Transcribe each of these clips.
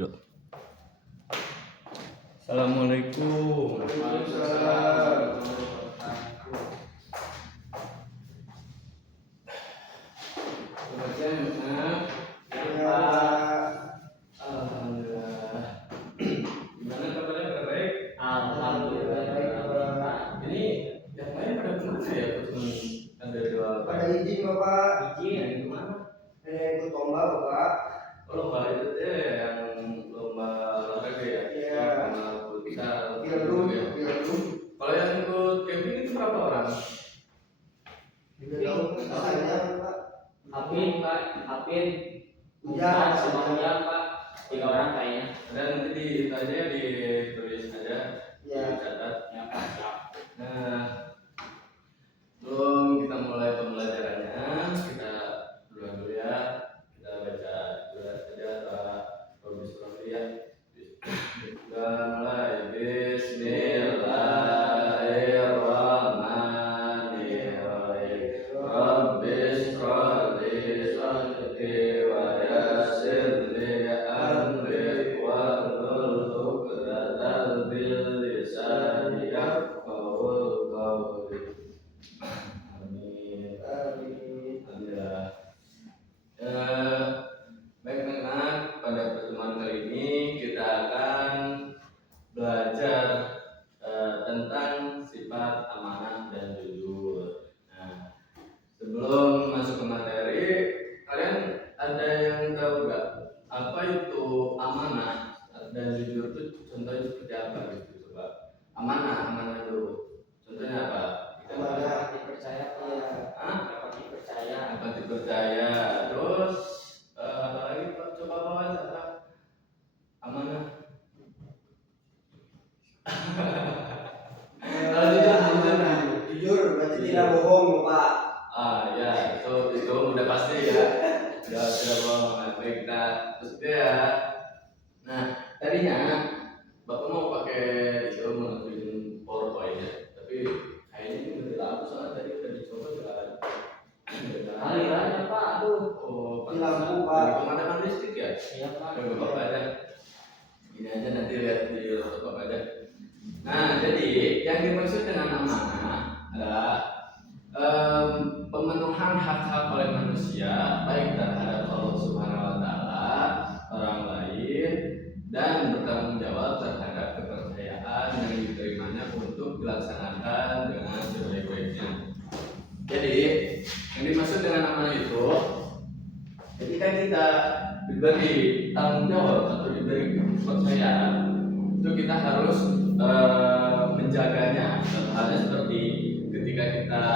dulu. Assalamualaikum. Waalaikumsalam. Alhamdulillah. Gimana kabarnya, pada baik? Alhamdulillah. Ini yang lain pada kemana ya? Ada dua. Pada izin Bapak. Izin kemana? Ikut lomba Bapak. Lomba itu deh yang lomba olahraga ya? Iya. Lomba futsal. Pialum. Kalau yang ikut camping itu berapa orang? Tidak tahu saya Pak. Hapin Pak, Hapin Ya, semuanya Pak, 3 orang kayaknya. Ada nanti ditulis aja, Ya. dicatat. Ya Pak, siap. Nah, sebelum kita mulai pembelajarannya, kita duluan dulu ya. Kita baca dulu saja Robi Surah ya. Kita mulai. Bismillahirrahmanirrahim. Rabbis sholli sholli wa yassir li amri wahlul 'uqdatam min lisani yafqahu qawli. Amin. Alhamdulillah. Baik anak-anak, pada pertemuan kali ini kita akan belajar tentang sifat amanah dan jujur. Nah, sebelum masuk ke materi, kalian ada yang tahu nggak apa itu amanah dan jujur itu contohnya seperti apa gitu? Coba amanah dulu. Contohnya apa? Amanah. Dipercaya Pak. Iya. Dapat dipercaya. Dapat dipercaya. Terus apa lagi Pak? Coba bawa apa? Amanah. Jujur berarti tidak bohong Bapak. Ya, itu udah pasti ya. Sudah bohong. Baik, kita terus ya. Nah, tadinya Bapak mau pakai itu mau bikin PowerPoint ya, tapi kayaknya ini udah lama soalnya tadi udah dicoba juga ada. Alirannya Pak, aduh. Oh, Di lampu, Pak. Dari pemadaman listrik ya? Iya Pak. Coba Bapak aja. Ini aja nanti lihat di laptop Bapak aja. Nah, jadi yang dimaksud dengan amanah adalah pemenuhan hak-hak oleh manusia baik terhadap Allah Subhanahu wa taala, orang lain, dan bertanggung jawab terhadap kepercayaan yang diterimanya untuk dilaksanakan dengan sebaik-baiknya. Jadi, yang dimaksud dengan amanah itu ketika kita diberi tanggung jawab atau diberi kepercayaan, itu kita harus menjaganya. Halnya seperti ketika kita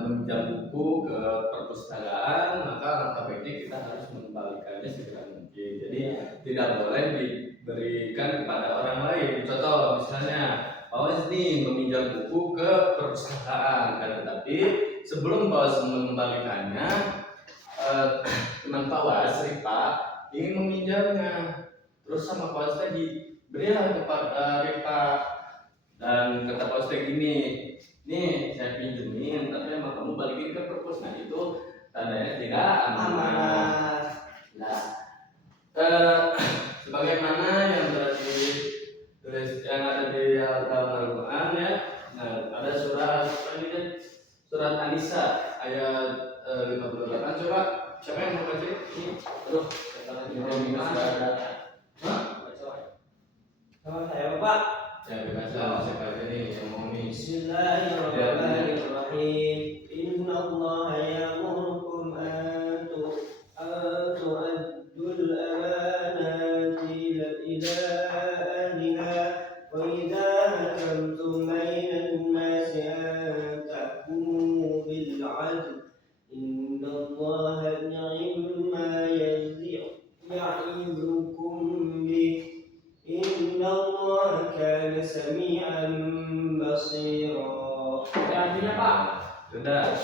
meminjam buku ke perpustakaan, maka langkah baiknya kita harus mengembalikannya segera mungkin. Jadi tidak boleh diberikan kepada orang lain. Contoh misalnya Pawas nih meminjam buku ke perpustakaan, kan, tetapi sebelum Pawas mengembalikannya, teman Pawas, Ripa, ingin meminjamnya. Terus sama Pawas tadi berilah kepada Ripa dan kata Pawas kayak gini, nih saya pinjemin, tapi emang kamu balikin ke perpus. Nah itu tandanya tidak amanah. Nah, sebagaimana yang tulis yang ada di dalam Al-Quran ya. Nah, ada surat An-Nisa ayat 58. Coba siapa yang mau baca? Ini, aduh, Sama saya Bapak. ya bebas siapa aja nih yang mau nih. Bismillahirrahmanirrahim. Innallaha ya'murukum an tu'addul amanati ila ahliha wa idza hakamtum bainan nasi an tahkumu bil 'adl. Innallaha ni'ma ya'idukum bih. Innallaha kana sami'an basira. Artinya Pak, Sudah,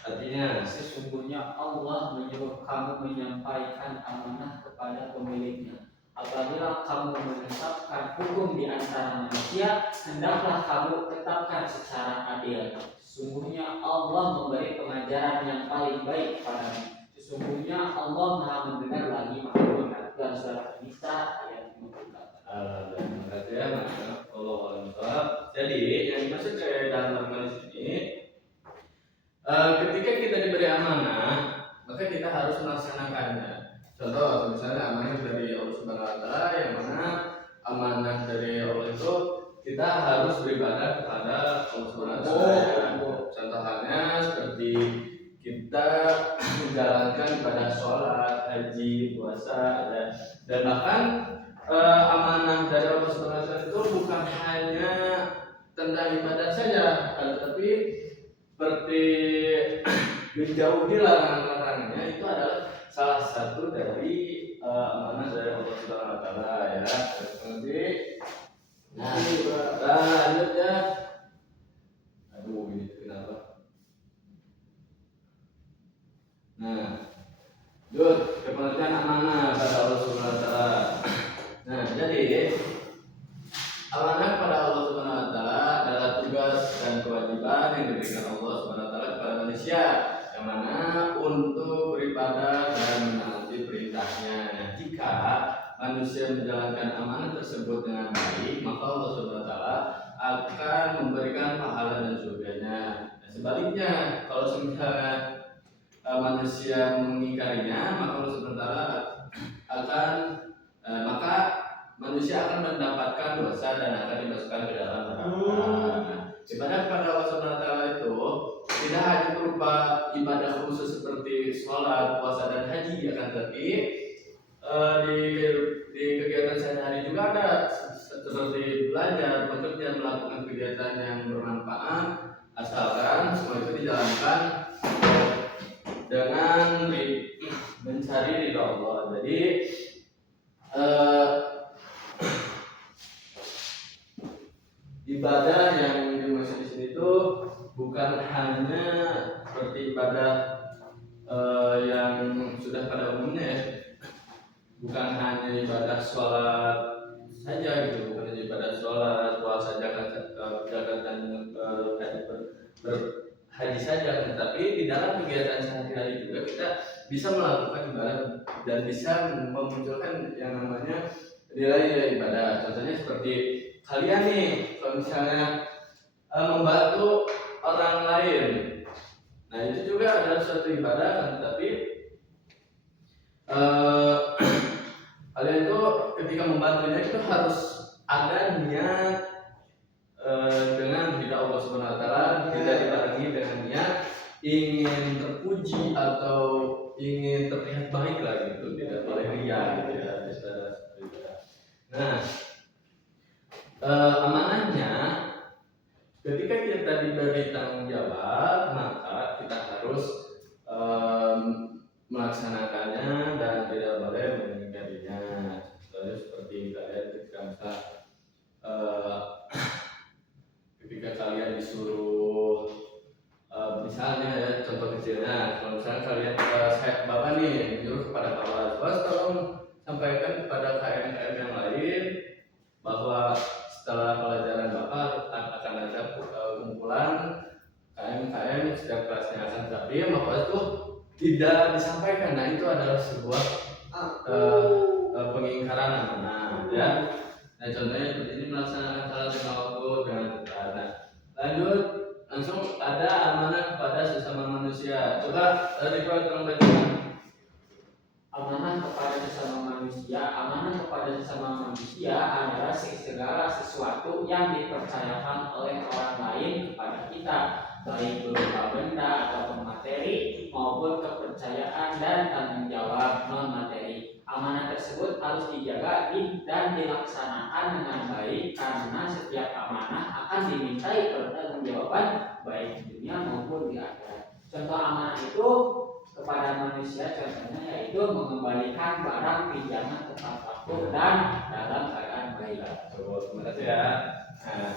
artinya sesungguhnya Allah menyuruh kamu menyampaikan amanah kepada pemiliknya. Apabila kamu menetapkan hukum di antara manusia, hendaklah kamu tetapkan secara adil. Sesungguhnya Allah memberi pengajaran yang paling baik padamu. Sesungguhnya Allah Maha mendengar lagi Maha melihat. Surat misalnya amanah dari Allah Subhanahu Wa Taala, yang mana amanah dari Allah itu kita harus beribadah kepada Allah Subhanahu Wa Taala. Contoh halnya seperti kita menjalankan ibadah sholat, haji, puasa, dan bahkan amanah dari Allah Subhanahu Wa Taala itu bukan hanya tentang ibadah saja, tetapi seperti menjauhi larangan-larangannya itu adalah salah satu dari amanah dari Allah Subhanahu Wa Taala, ya. Nanti, lanjut ya. Aduh, ini kenapa? Kepengertian amanah pada Allah Subhanahu Wa Taala. Jadi amanah kepada Allah Subhanahu Wa Taala adalah tugas dan kewajiban yang diberikan Allah Subhanahu Wa Taala kepada manusia, yang mana untuk beribadah dan menaati perintahnya. Jika manusia menjalankan amanah tersebut dengan baik, maka Allah Subhanahu Wa Taala akan memberikan pahala dan surganya. Sebaliknya, kalau misalnya manusia mengingkarinya, maka Allah Subhanahu Wa Taala akan maka manusia akan mendapatkan dosa dan akan dimasukkan ke dalam neraka. Ibadah kepada Allah Subhanahu Wa Taala itu tidak hanya berupa ibadah khusus seperti sholat, puasa, dan haji, akan tetapi di kegiatan sehari-hari juga ada seperti belajar, bekerja, melakukan kegiatan yang bermanfaat, asalkan semua itu dijalankan dengan mencari ridha Allah. Jadi ibadah yang dimaksud di sini itu bukan hanya seperti ibadah yang sudah pada umumnya, ya. Berbukan hanya ibadah sholat saja gitu, bukan hanya ibadah sholat, puasa, zakat dan berhaji saja, tetapi di dalam kegiatan sehari-hari juga kita bisa melakukan ibadah dan bisa memunculkan yang namanya nilai ibadah. Contohnya seperti kalian nih, kalau misalnya membantu orang lain, nah itu juga adalah suatu ibadah, kan? Tetapi kalian itu ketika membantunya itu harus ada niat dengan ridha Allah Subhanahu Wa Taala, tidak dibarengi dengan niat ingin terpuji atau ingin terlihat baik lah gitu, tidak boleh riya gitu ya. Nah, amanahnya ketika kita diberi tanggung jawab, maka kita harus melaksanakannya dan tidak boleh mengingkarinya. Contohnya seperti kalian ketika kalian disuruh misalnya, ya, contoh kecilnya, kalau misalnya kalian bapak nih menyuruh kepada bos tolong sampaikan kepada KM-KM yang lain bahwa setelah pelajaran bapak akan ada kumpulan KM-KM setiap kelasnya akan, tapi bapak itu tidak disampaikan. Nah, itu adalah sebuah pengingkaran amanah, ya. Nah, contohnya seperti ini, melaksanakan salat lima waktu dengan tepat. Nah, lanjut langsung ada amanah kepada sesama manusia. Coba tolong baca. Amanah kepada sesama manusia. Amanah kepada sesama manusia adalah segala sesuatu yang dipercayakan oleh orang lain kepada kita, baik berupa benda ataupun materi, maupun kepercayaan dan tanggung jawab non materi. Amanah tersebut harus dijaga dan dilaksanakan dengan baik, karena setiap amanah akan dimintai pertanggungjawaban baik di dunia maupun di akhirat. Contoh amanah itu kepada manusia contohnya yaitu mengembalikan barang pinjaman tepat waktu dan dalam keadaan baik. Terima kasih ya. Nah,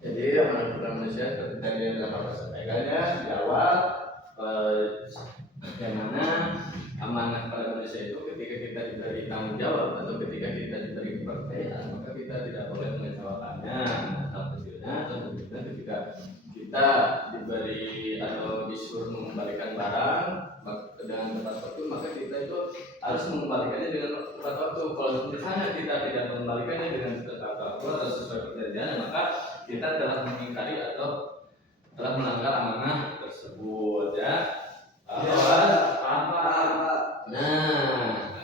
jadi amanah kepada manusia seperti tadi yang dapat sampaikan, ya, di awal, bagaimana amanah kepada manusia itu ketika kita diberi tanggung jawab atau ketika kita diberi kepercayaan, maka kita tidak boleh mengecewakannya. Hal kecilnya atau ketika kita diberi atau disuruh mengembalikan barang dengan tepat waktu, maka kita itu harus mengembalikannya dengan tepat waktu. Kalau misalnya kita tidak mengembalikannya dengan tepat waktu atau sesuai perjanjian, maka kita telah mengingkari atau telah melanggar amanah tersebut, ya. Nah,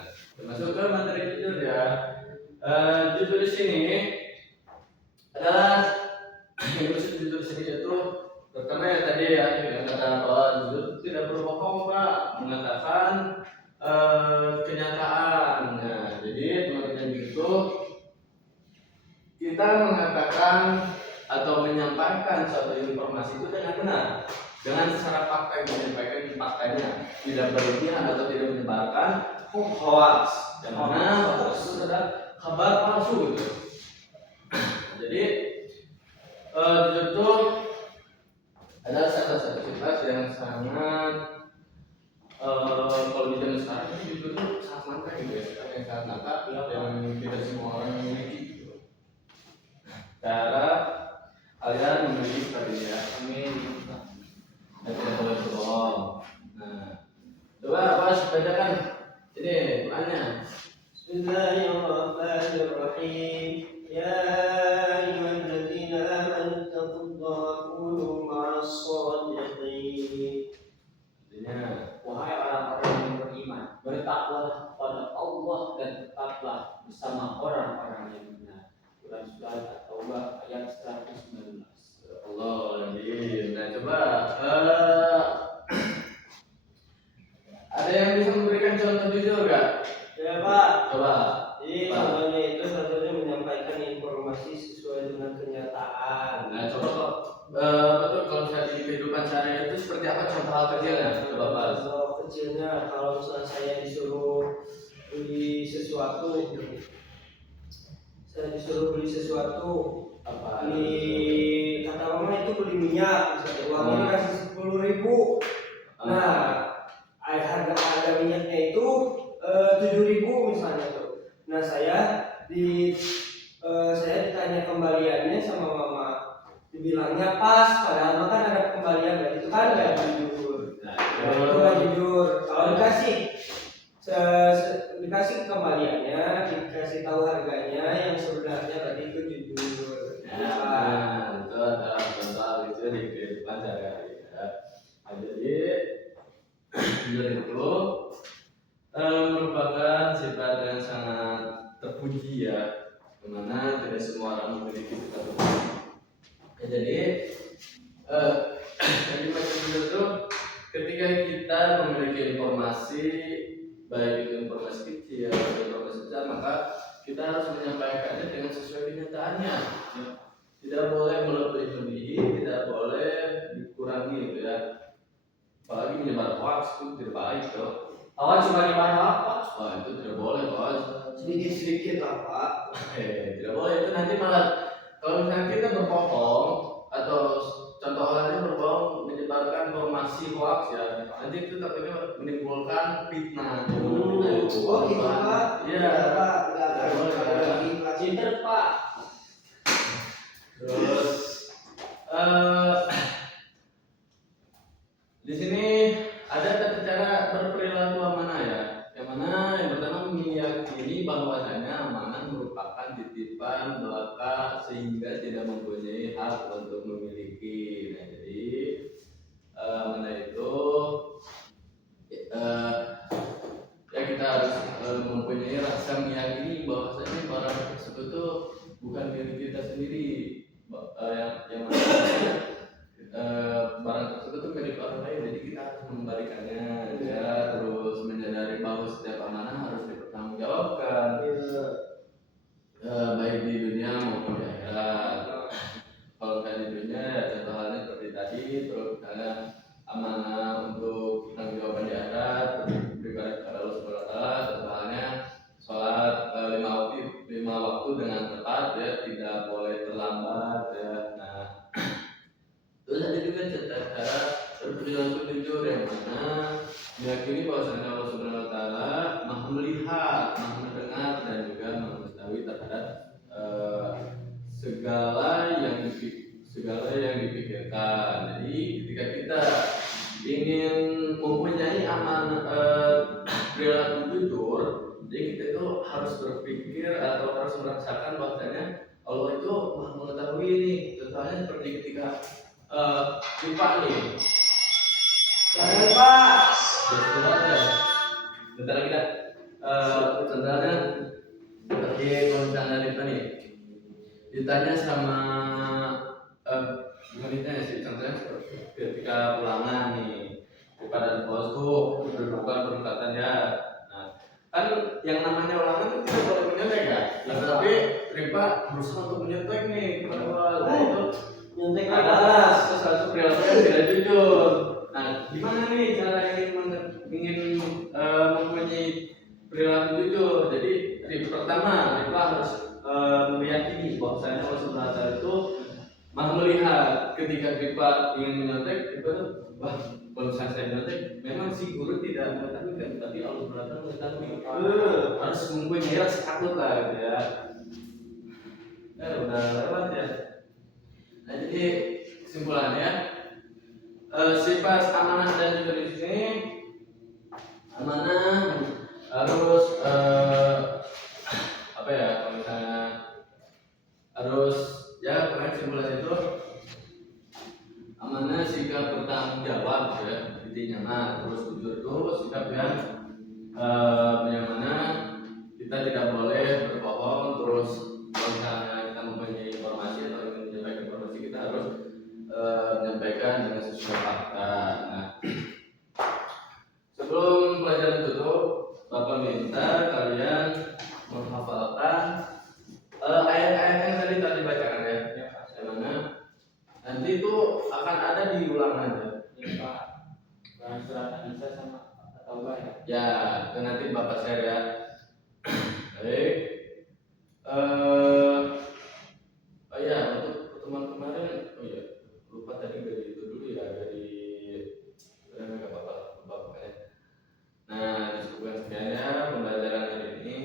kita mengatakan atau menyampaikan suatu informasi itu dengan benar, dengan secara fakta, menyampaikan faktanya, tidak berlebihan atau tidak menyebarkan hoax, yang mana hoax itu adalah kabar palsu gitu. Jadi itu ada satu sifat yang sangat kalau di zaman sekarang ini jujur tuh sangat langka gitu ya, yang sangat langka yang tidak semua orang memiliki gitu. Cara kalian memiliki seperti ya, amin. Dan tidak boleh berbohong. Nah, coba Bos bacakan ini Qurannya. Bismillahirrahmanirrahim. Ya ayyuhalladzina amanu taqullaha wa kunu ma'as shadiqin. Artinya, Wahai orang-orang yang beriman, bertakwalah kepada Allah dan tetaplah bersama orang-orang yang benar. Quran Surah At-Taubah ayat 119. Allah. Nah, coba ada yang bisa memberikan contoh jujur gak? Ya Pak. Coba. Jadi contohnya itu satunya menyampaikan informasi sesuai dengan kenyataan. Nah, coba kok betul kalau misalnya di kehidupan sehari itu seperti apa contoh hal kecilnya? Coba Pak. Contoh kecilnya kalau misalnya saya disuruh beli sesuatu, Apa? beli kata mama itu beli minyak, misalnya uangnya dikasih 10.000. Nah, harga minyaknya itu 7.000 misalnya tuh. Nah saya ditanya kembaliannya sama mama, dibilangnya pas, padahal kan ada kembalian, dan itu kan nggak jujur. Nah, itu nggak jujur. Kalau dikasih kembaliannya, dikasih tahu harganya yang sebenarnya berarti itu jujur. Nah, itu adalah contoh itu di kehidupan sehari-hari. Jadi jujur itu merupakan sifat yang sangat terpuji ya, dimana tidak semua orang memiliki sifat itu. Ya, jadi macam itu ketika kita memiliki informasi, baik itu informasi kecil atau informasi besar, maka kita harus menyampaikannya dengan sesuai kenyataannya. Ya. Tidak boleh melebihi, tidak boleh dikurangi gitu ya. Apalagi menyebar hoax itu tidak baik tuh. Awal cuma nyebar apa? Wah, itu tidak boleh Bos. Sedikit lah Pak. Tidak boleh, itu nanti malah kalau misalnya kita berbohong atau contoh lainnya berbohong menyebarkan informasi hoax ya, nanti itu takutnya menimbulkan fitnah. Oh gitu Pak. Iya. Pak. Tidak boleh kan? Cinta Pak. Terus di sini ada tata cara berperilaku amanah ya. Yang mana yang pertama meyakini bahwasanya amanah merupakan titipan belaka sehingga tidak mempunyai hak untuk memiliki. Nah, jadi amanah itu ya kita harus mempunyai rasa meyakini bahwasanya barang tersebut itu bukan milik kita sendiri. Yang mana barang tersebut itu milik orang lain, jadi kita harus mengembalikannya ya, terus menyadari bahwa setiap amanah harus dipertanggungjawabkan baik di dunia maupun di akhirat. Kalau di dunia ya contoh halnya seperti tadi, terus misalnya amanah untuk tanggung di akhirat beribadah kepada Allah Subhanahu wa taala, contoh halnya sholat 5 waktu dengan tepat ya, tidak boleh terlambat ya. Nah, terus ada juga cara berperilaku jujur yang mana meyakini bahwasanya Allah Subhanahu wa taala Maha melihat, Maha mendengar dan juga mengetahui terhadap segala yang dipikirkan. Jadi ketika kita ingin mempunyai perilaku jujur, jadi kita itu harus berpikir atau harus merasakan bahwasanya Allah itu Maha mengetahui ini. Contohnya seperti ketika pipa nih. Jangan Pak. Bentar lagi dah. Contohnya seperti kalau misalnya kita nih ditanya sama bukan ditanya sih, contohnya ketika ulangan nih kepada bosku berbuka berkatan ya. Nah, kan yang namanya ulangan itu tidak boleh menyontek kan? Nah, tapi Ripa berusaha untuk menyontek nih kepada Bapak. Nah, itu Nyontek adalah sesuatu perilaku yang tidak jujur. Nah, gimana nih cara ingin mempunyai perilaku jujur? Jadi pertama Ripa harus meyakini bahwasanya Allah Subhanahu wa Ta'ala itu maha melihat. Ketika Ripa ingin menyontek, Ripa tuh wah, kalau saya nyontek memang si guru tidak mengetahui kan, tapi Allah Subhanahu wa Ta'ala mengetahui. Harus mempunyai rasa takut lah gitu ya. Udah lewat ya. Nah, jadi kesimpulannya sifat amanah dan juga di sini amanah harus apa ya, kalau misalnya harus ya pokoknya kesimpulannya itu amanah sikap bertanggung jawab ya intinya. Nah, terus jujur itu sikap yang mana kita tidak boleh berbohong. Terus kalau misalnya kita mempunyai informasi atau ingin menyampaikan informasi, kita harus menyampaikan dengan sesuai fakta. Nah, sebelum pelajaran tutup, Bapak minta kalian menghafalkan ayat-ayat yang tadi dibacakan ya. Yang mana nanti itu akan ada di ulangan ya. Pak, surat An-Nisa sama At-Taubah ya. Ya, itu nanti Bapak share ya. Baik. Oh ya, untuk pertemuan kemarin, oh ya, lupa tadi dari itu dulu ya, dari nggak apa-apa ya. Nah, disebutkan sekian ya pembelajaran hari ini.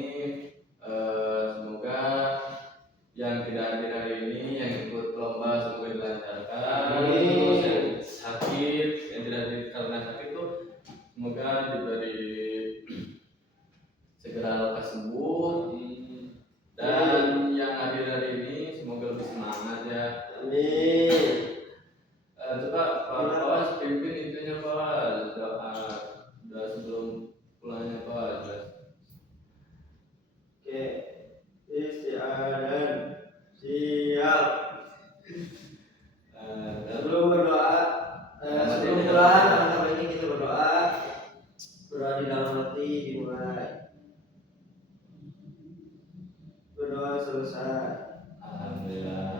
Semoga yang tidak hadir hari ini, yang ikut lomba semoga dilancarkan. Terus yang sakit, yang tidak hadir karena sakit itu semoga diberi segera lekas sembuh. Dan yang hadir hari ini semoga lebih semangat ya. Amin. Coba Pak Awas pimpin intinya Pak, doa sebelum pulangnya Pak. Oke, istiadat siap. Sebelum berdoa, sebelum pulang, alangkah baiknya kita berdoa. Berdoa di dalam hati dimulai. Berdoa selesai. Alhamdulillah.